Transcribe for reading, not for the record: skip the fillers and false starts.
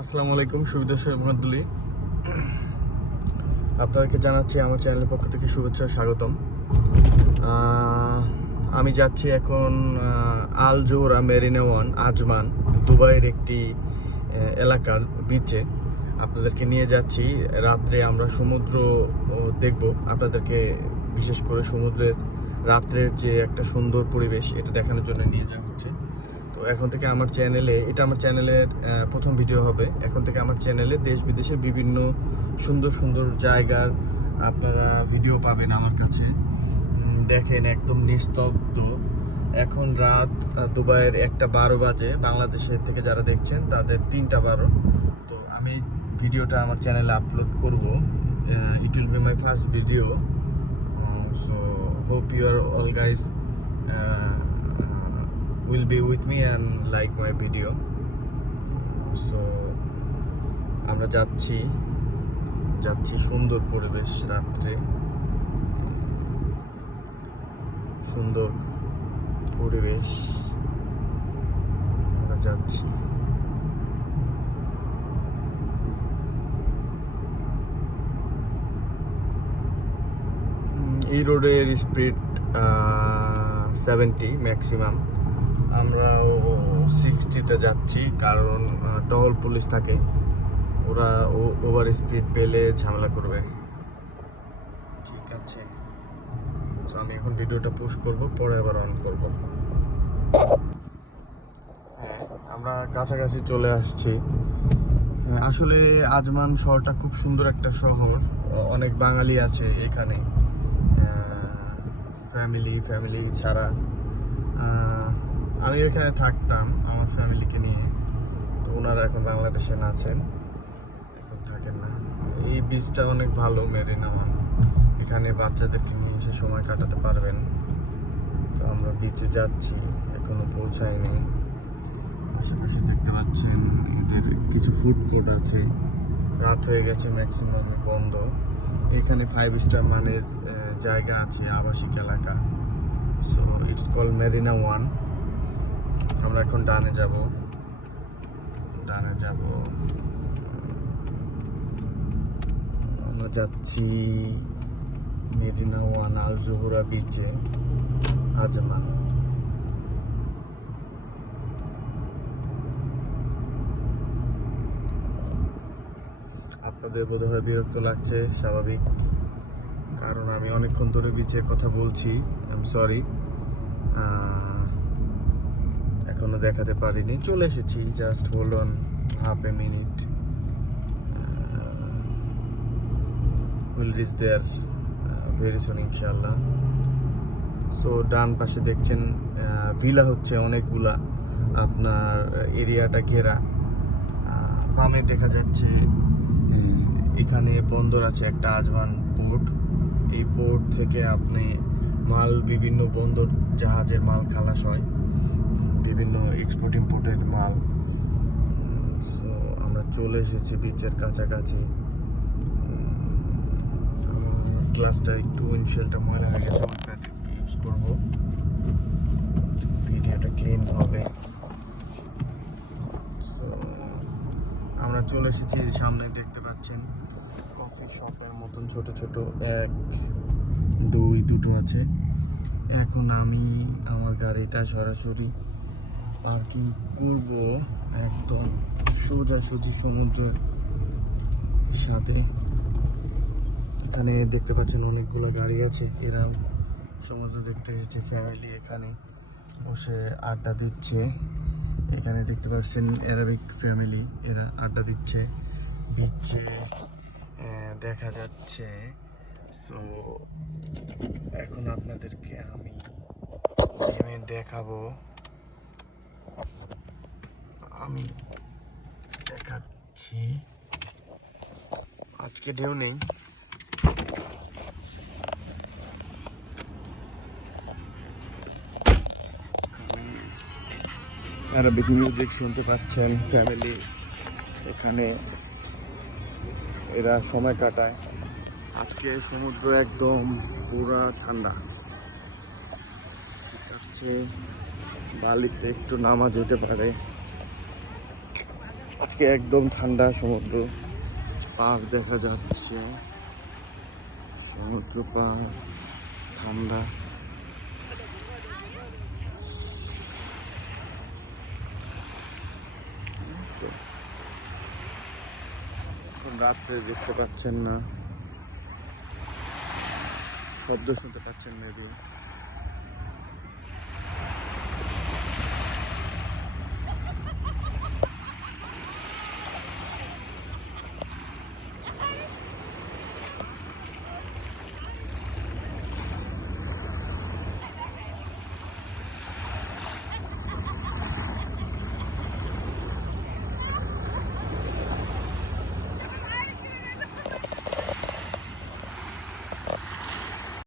আসসালামু আলাইকুম সুবিদর্শক মণ্ডলী, আপনাদেরকে জানাচ্ছি আমার চ্যানেলের পক্ষ থেকে শুভেচ্ছা স্বাগতম। আমি যাচ্ছি এখন আল জোহরা মেরিনা ওয়ান আজমান দুবাইয়ের একটি এলাকার বিচে। আপনাদেরকে নিয়ে যাচ্ছি। রাত্রে আমরা সমুদ্র দেখব। আপনাদেরকে বিশেষ করে সমুদ্রের রাত্রের যে একটা সুন্দর পরিবেশ এটা দেখানোর জন্য নিয়ে যাওয়া হচ্ছে। তো এখন থেকে আমার চ্যানেলে, এটা আমার চ্যানেলের প্রথম ভিডিও হবে। এখন থেকে আমার চ্যানেলে দেশ বিদেশের বিভিন্ন সুন্দর সুন্দর জায়গার আপনারা ভিডিও পাবেন আমার কাছে। দেখেন একদম নিস্তব্ধ। এখন রাত দুবাইয়ের 1:12 বাজে। বাংলাদেশের থেকে যারা দেখছেন তাদের 3:12। তো আমি ভিডিওটা আমার চ্যানেলে আপলোড করব। It will be my first video, so hope you are all guys will be with me and like my video. So আমরা যাচ্ছি সুন্দর পরিবেশ, রাত্রে সুন্দর পরিবেশ আমরা যাচ্ছি। এই রোডের স্পিড 70 ম্যাক্সিমাম। আমরাও 60-তে যাচ্ছি, কারণ টহল পুলিশ থাকে, ওরা ওভার স্পিড পেলে ঝামেলা করবে। ঠিক আছে, আমি এখন ভিডিওটা পোস্ট করব, পরে আবার অন করব। হ্যাঁ, আমরা কাছাকাছি চলে আসছি। আসলে আজমান শহরটা খুব সুন্দর একটা শহর। অনেক বাঙালি আছে এখানে, ফ্যামিলি ছাড়া। আমি এখানে থাকতাম আমার ফ্যামিলিকে নিয়ে, তো ওনারা এখন বাংলাদেশে আছেন, এখন থাকেন না। এই বিচটা অনেক ভালো, মেরিনা ওয়ান। এখানে বাচ্চাদেরকে নিয়ে এসে সময় কাটাতে পারবেন। তো আমরা বিচে যাচ্ছি, এখনো পৌঁছায়নি। আশেপাশে দেখতে পাচ্ছেন এদের কিছু ফুড কোর্ট আছে। রাত হয়ে গেছে, ম্যাক্সিমাম বন্ধ। এখানে 5 স্টার মানের জায়গা আছে, আবাসিক এলাকা। So it's call Marina one. আমরা এখন ডানে যাব। আমরা যাচ্ছি মেরিনা ওয়ান আল জোহরা বিচে আজমান। আপনাদের বোধহয় বিরক্ত লাগছে, স্বাভাবিক, কারণ আমি অনেকক্ষণ ধরে বিচের কথা বলছি। আই এম সরি, এখনো দেখাতে পারিনি। চলে এসেছি, just hold on half a minute, will reach there very soon ইনশাআল্লাহ। সো ডান পাশে দেখছেন ভিলা হচ্ছে অনেকগুলা, আপনার এরিয়াটা ঘেরা। বামে দেখা যাচ্ছে এখানে বন্দর আছে একটা, আজমান পোর্ট। এই পোর্ট থেকে আপনি মাল, বিভিন্ন বন্দর জাহাজের মাল খালাস হয়, বিভিন্ন এক্সপোর্ট ইম্পোর্টের মাল। সো আমরা চলে এসেছি বিচের কাছাকাছি। গ্লাসটা একটু উইন্ডশিল্ডটা ময়লা হয়ে গেছে, ওটা ইউজ করবো, ভিডিওটা ক্লিন হবে। সো আমরা চলে এসেছি। সামনে দেখতে পাচ্ছেন কফি শপের মতন ছোট ছোট 1, 2, 2টো আছে। এখন আমি আমার গাড়িটা সরাসরি পার্কিং করব একদম সোজাসুজি সমুদ্রের সাথে। এখানে দেখতে পাচ্ছেন অনেকগুলো গাড়ি আছে, এরাও সমুদ্র দেখতে এসেছে। ফ্যামিলি এখানে বসে আড্ডা দিচ্ছে। এখানে দেখতে পাচ্ছেন অ্যারাবিক ফ্যামিলি, এরা আড্ডা দিচ্ছে বিচে দেখা যাচ্ছে। সো এখন আপনাদেরকে আমি দেখাবো, আমি দেখাচ্ছি। আজকে ঢেউ নেই, আরবিক মিউজিক শুনতে পাচ্ছেন। ফ্যামিলি এখানে এরা সময় কাটায়। আজকে সমুদ্র একদম পুরা ঠান্ডা। ঠিক আছে, বালিতে একটু নামা যেতে পারে। আজকে একদম ঠান্ডা সমুদ্র পাড় দেখা যাচ্ছে, সমুদ্র পাড় ঠান্ডা। তো এখন রাত্রে দেখতে পাচ্ছেন না, শব্দ শুনতে পাচ্ছেন মেবি।